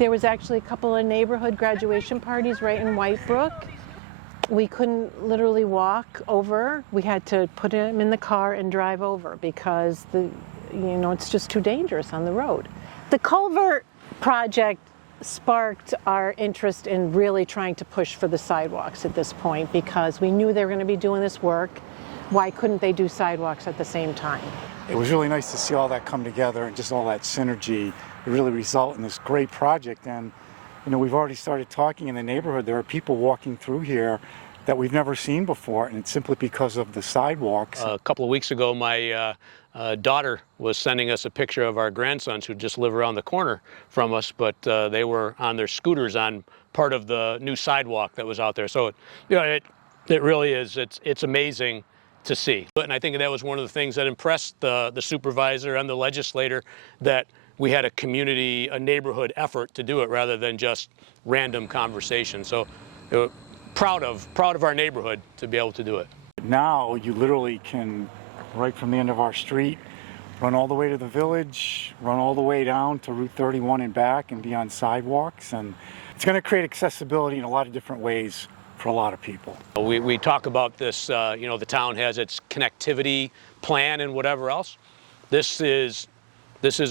There was actually a couple of neighborhood graduation parties right in White Brook. We couldn't literally walk over. We had to put him in the car and drive over because it's just too dangerous on the road. The culvert project sparked our interest in really trying to push for the sidewalks at this point because we knew they were going to be doing this work. Why couldn't they do sidewalks at the same time? It was really nice to see all that come together and just all that synergy really result in this great project. And we've already started talking in the neighborhood. There are people walking through here that we've never seen before, and it's simply because of the sidewalks. A couple of weeks ago, my daughter was sending us a picture of our grandsons who just live around the corner from us, but they were on their scooters on part of the new sidewalk that was out there. So it really is, it's amazing to see. And I think that was one of the things that impressed the supervisor and the legislator, that we had a neighborhood effort to do it rather than just random conversation. So proud of our neighborhood to be able to do it. Now you literally can, right from the end of our street, run all the way to the village, run all the way down to Route 31 and back and be on sidewalks. And it's going to create accessibility in a lot of different ways for a lot of people. We talk about this, the town has its connectivity plan and whatever else. This is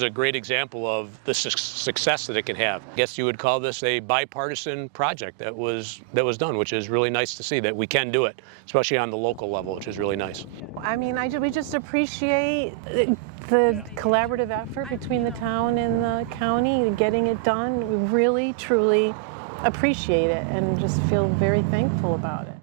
a great example of the success that it can have. I guess you would call this a bipartisan project that was done, which is really nice to see that we can do it, especially on the local level, which is really nice. I mean, we just appreciate the collaborative effort between the town and the county, getting it done. We really, truly appreciate it and just feel very thankful about it.